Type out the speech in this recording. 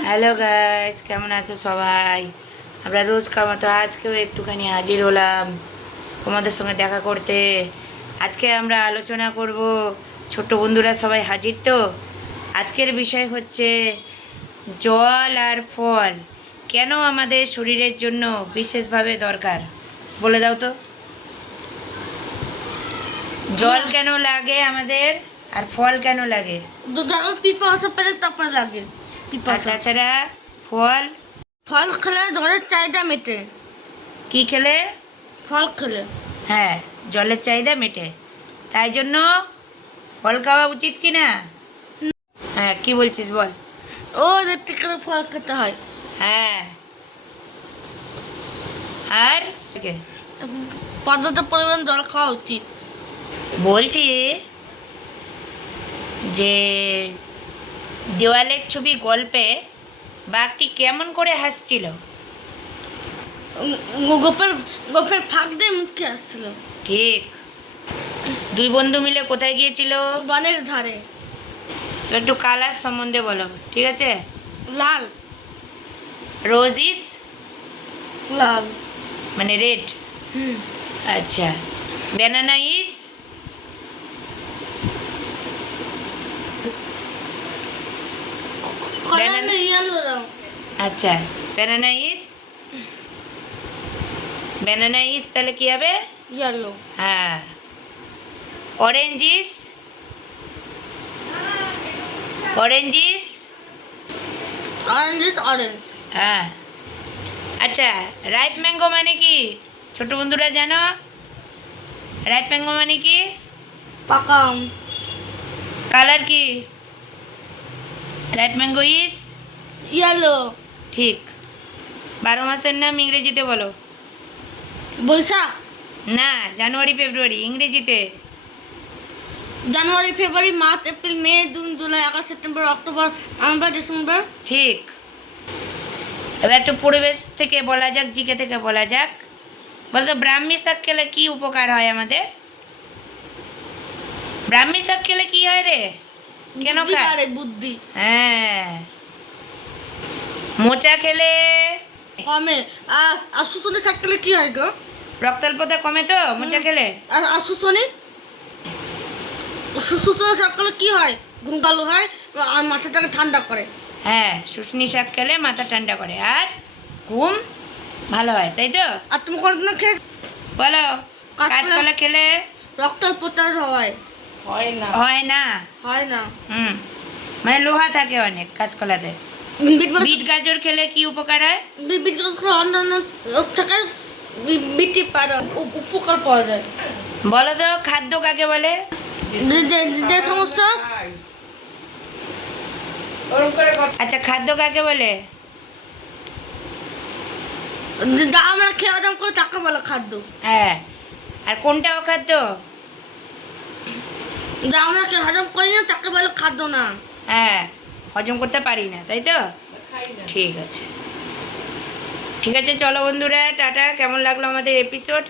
Hello guys, কেমন আছো সবাই? আমরা রোজকার মতো আজকেও একটুখানি হাজির হলাম তোমাদের সঙ্গে দেখা করতে। আজকে আমরা আলোচনা করব, ছোট্ট বন্ধুরা সবাই হাজির তো। আজকের বিষয় হচ্ছে জল আর ফল কেন আমাদের শরীরের জন্য বিশেষভাবে দরকার। বলে দাও তো, জল কেন লাগে আমাদের আর ফল কেন লাগে? যখন পিপাসা পেলে তখন লাগে আর পিপাসা। তাছাড়া ফল ফল খেলে জলের চাহিদা মেটে। কি খেলে? ফল খেলে হ্যাঁ, জলের চাহিদা মেটে, তাই জন্য ফল খাওয়া উচিত কি না? হ্যাঁ, কি বলছিস বল। ও দেখতে করে ফল খেতে হয়। হ্যাঁ, আর পর্যাপ্ত পরিমাণ জল খাওয়া উচিত। বলছি যে দেওয়ালের ছবি গল্পে বাঘটি কেমন করে হাসছিল? গোপের গোপের ফাঁক দিয়ে মুখে আসছিল। ঠিক। দুই বন্ধু মিলে কোথায় গিয়েছিল? বনের ধারে। একটু কালার সম্বন্ধে বলো, ঠিক আছে? লাল রোজ ইজ লাল মানে রেড। হুম আচ্ছা, ব্যানানা ইজ কালার ইয়েলো রং। আচ্ছা, ব্যানানা ইজ তাহলে কি হবে? ইয়েলো হ্যাঁ। Orange is orange is orange. হ্যাঁ। আচ্ছা, রাইপ ম্যাঙ্গো মানে কি? ছোট বন্ধুরা জানো রাইপ ম্যাঙ্গো মানে কি? পাকা আম। কালার কি? Ripe mango is yellow. ঠিক। 12 মাসের নাম ইংরেজিতে বলো। বৈশাখ, না, জানুয়ারি ফেব্রুয়ারি ইংরেজিতে। January, February, March, April, May, June, July, August, September, October, November, December. ঠিক। এবার একটু পরিবেশ থেকে বলা যাক, জিকে থেকে বলা যাক। বলতো ব্রাহ্মী শাক খেলে কি উপকার হয় আমাদের? ব্রাহ্মী শাক খেলে কি হয় রে? কেন বুদ্ধি খায়? বাড়ে, বুদ্ধি হ্যাঁ। মোচা খেলে কমে। আর শুশনি শাক খেলে কি হয় গো? রক্তাল্পতা কমে তো মোচা খেলে। আর শুশনি শুশনি শাক খেলে কি হয়? ঘুম ভালো হয় আর মাথাটাকে ঠান্ডা করে। হ্যাঁ, শুশনি শাক খেলে মাথা ঠান্ডা করে আর ঘুম ভালো হয়, তাই তো? আর তুমি কোনদিন খেয়ে বলো, কাঁচকলা- কাঁচকলা খেলে রক্তাল্পতা হয়? হয় না। হয় না। হুম, মানে লোহা থাকে অনেক কাঁচকলাতে। বিট গাজর খেলে কি উপকার হয়? বিট অন্যান্য রোগ থেকে বিটি পারে উপকার পাওয়া যায়। বলো তো, খাদ্য কাকে বলে? যে সমস্যা আচ্ছা, খাদ্য কাকে বলে? যা আমরা খেয়ে হজম করে তাকে বলে খাদ্য। হ্যাঁ। আর কোনটা অখাদ্য? যা আমরা খেয়ে হজম করি না তাকে বলে খাদ্য না। হ্যাঁ, হজম করতে পারি না, তাই তো? ঠিক আছে, ঠিক আছে, চলো বন্ধুরা, টাটা। কেমন লাগলো আমাদের এপিসোড?